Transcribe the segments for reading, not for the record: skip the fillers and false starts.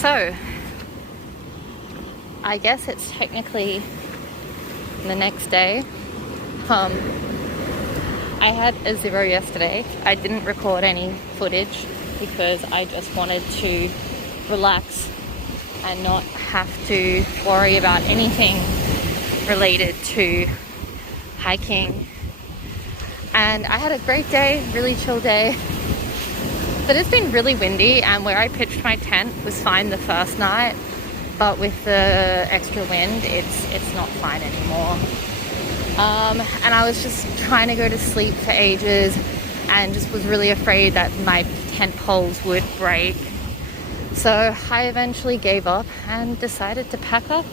So, I guess it's technically the next day. I had a 0 yesterday. I didn't record any footage because I just wanted to relax and not have to worry about anything related to hiking. And I had a great day, really chill day. But it's been really windy, and where I pitched my tent was fine the first night, but with the extra wind, it's not fine anymore. And I was just trying to go to sleep for ages and just was really afraid that my tent poles would break. So I eventually gave up and decided to pack up.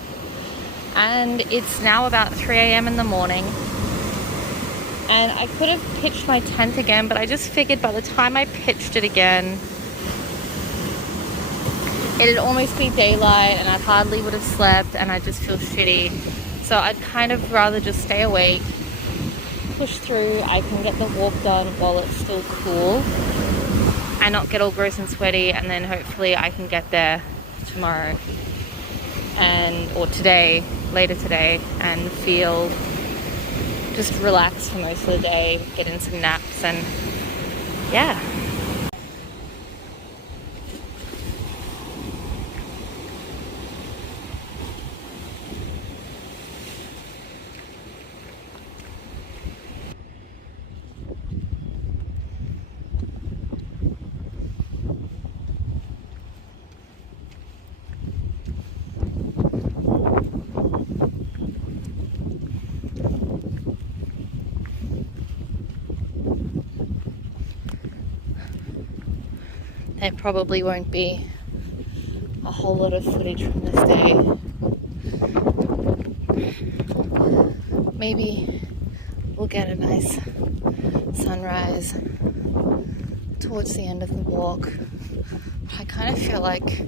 And it's now about 3 a.m. in the morning. And I could have pitched my tent again, but I just figured by the time I pitched it again, it'd almost be daylight and I hardly would have slept, and I just feel shitty. So I'd kind of rather just stay awake, push through. I can get the walk done while it's still cool and not get all gross and sweaty, and then hopefully I can get there tomorrow or today, later today, and feel just relaxed for most of the day, get in some naps, and yeah. There probably won't be a whole lot of footage from this day. Maybe we'll get a nice sunrise towards the end of the walk. I kind of feel like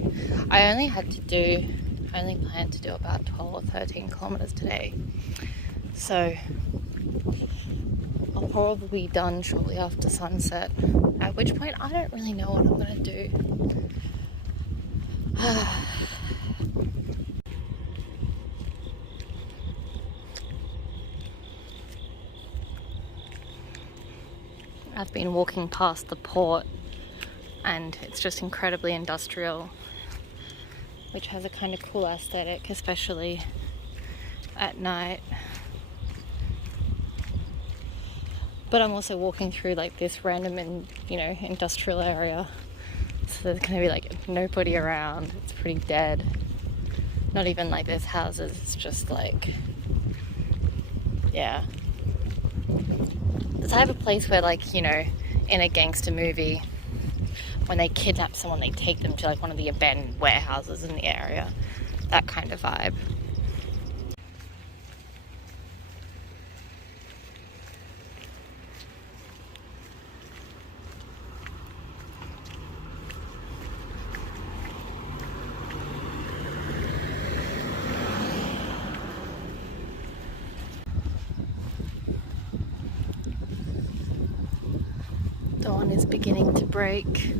I only planned to do about 12 or 13 kilometers today. So I'll probably be done shortly after sunset, at which point I don't really know what I'm going to do. I've been walking past the port, and it's just incredibly industrial, which has a kind of cool aesthetic, especially at night. But I'm also walking through like this random industrial area, so there's gonna be like nobody around. It's pretty dead. Not even like there's houses, it's just like, yeah, the type of place where, like, in a gangster movie, when they kidnap someone, they take them to like one of the abandoned warehouses in the area. That kind of vibe. Dawn is beginning to break.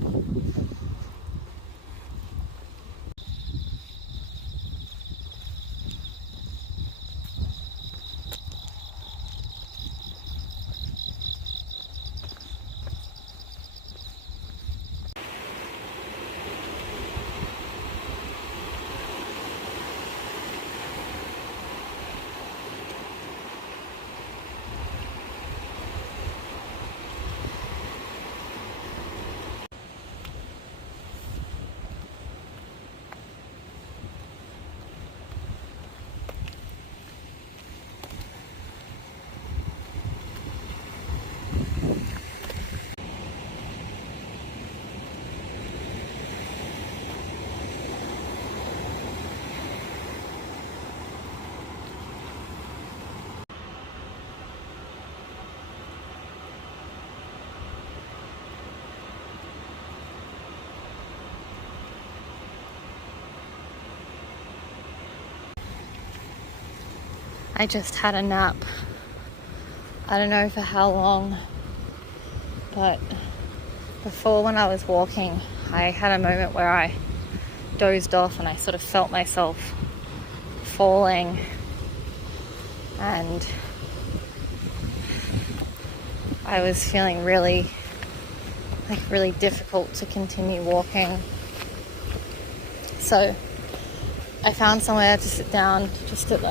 I just had a nap. I don't know for how long, but before, when I was walking, I had a moment where I dozed off and I sort of felt myself falling, and I was feeling really difficult to continue walking. So I found somewhere to sit down, just at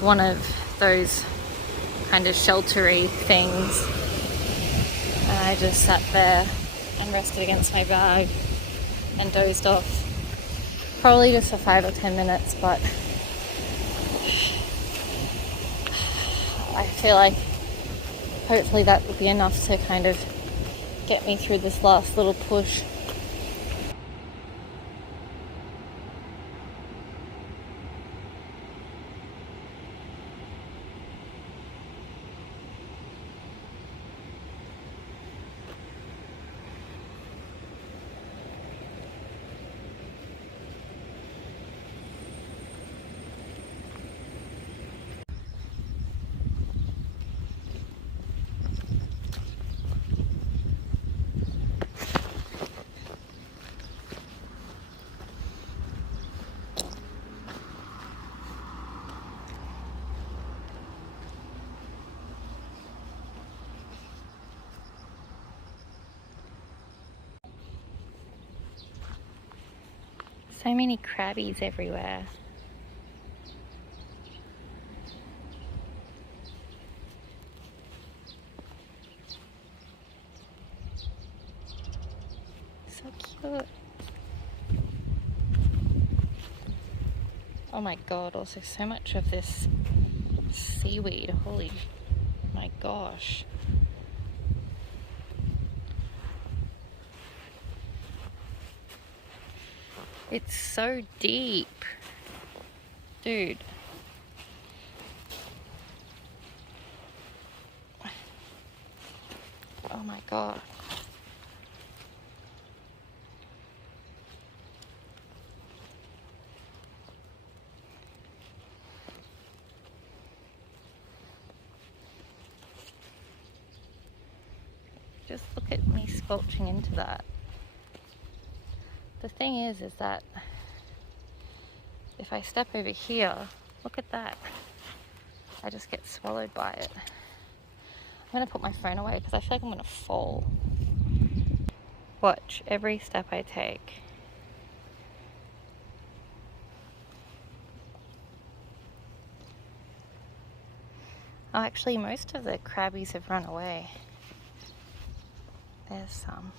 one of those kind of sheltery things. And I just sat there and rested against my bag and dozed off. Probably just for 5 or 10 minutes, but I feel like hopefully that will be enough to kind of get me through this last little push. So many crabbies everywhere. So cute. Oh my god, also so much of this seaweed. Holy my gosh. It's so deep. Dude. Oh my god. Just look at me sculpting into that. The thing is that if I step over here, look at that. I just get swallowed by it. I'm gonna put my phone away because I feel like I'm gonna fall. Watch every step I take. Oh, actually, most of the crabbies have run away. There's some.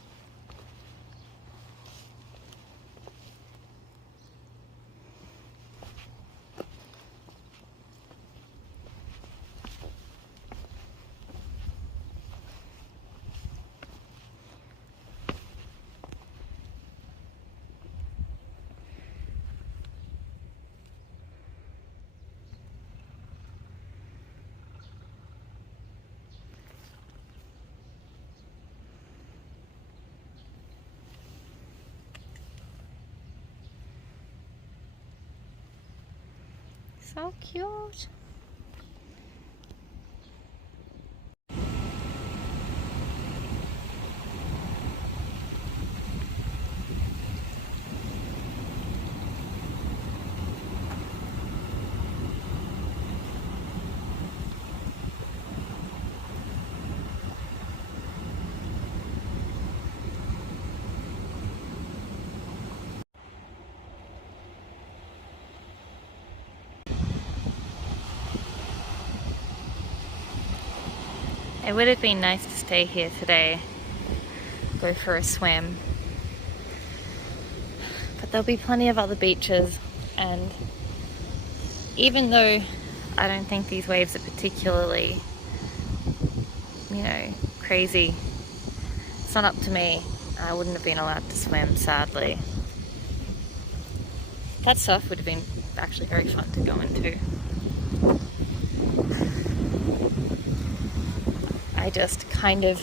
So cute. It would have been nice to stay here today, go for a swim, but there'll be plenty of other beaches, and even though I don't think these waves are particularly, crazy, it's not up to me. I wouldn't have been allowed to swim, sadly. That surf would have been actually very fun to go into. I just kind of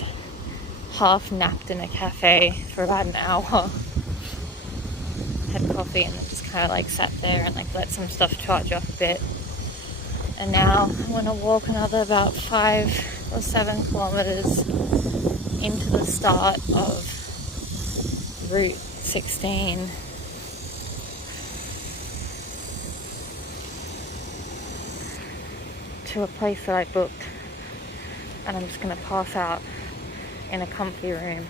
half napped in a cafe for about an hour. Had coffee and then just kind of sat there and let some stuff charge up a bit. And now I'm going to walk another about 5 or 7 kilometers into the start of Route 16. To a place that I booked, and I'm just gonna pass out in a comfy room.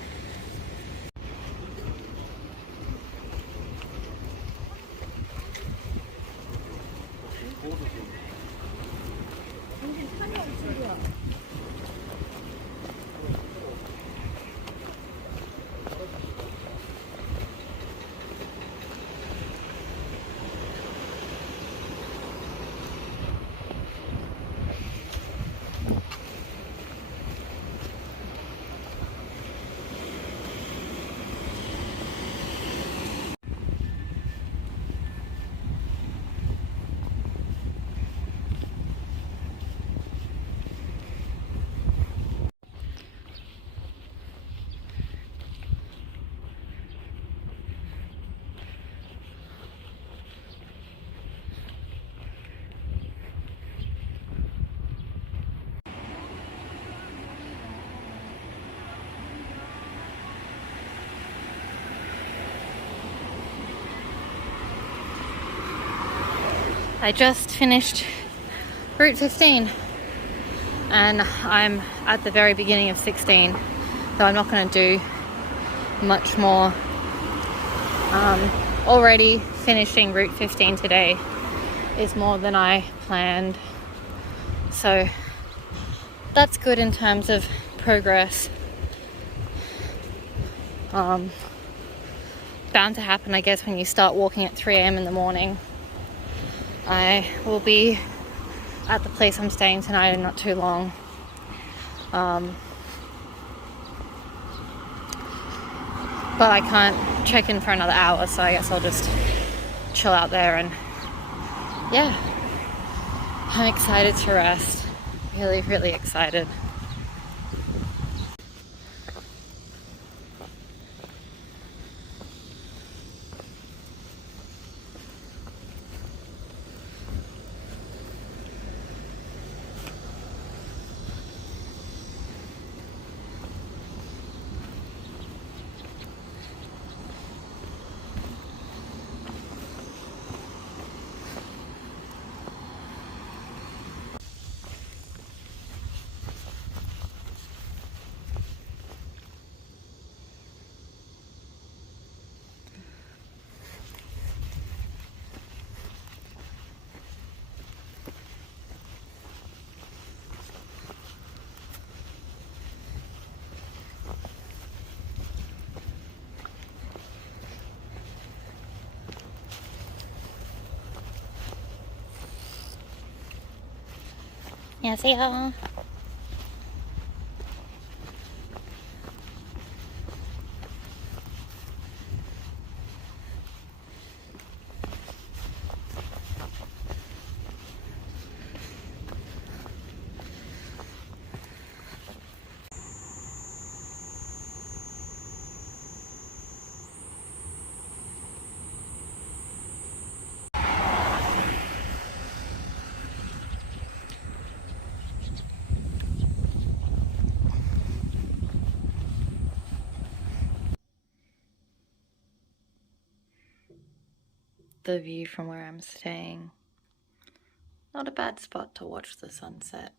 I just finished Route 15 and I'm at the very beginning of 16, so I'm not going to do much more. Already finishing Route 15 today is more than I planned, so that's good in terms of progress. Bound to happen, I guess, when you start walking at 3 a.m. in the morning. I will be at the place I'm staying tonight in not too long. But I can't check in for another hour, so I guess I'll just chill out there, and yeah, I'm excited to rest. Really, really excited. 안녕하세요. The view from where I'm staying. Not a bad spot to watch the sunset.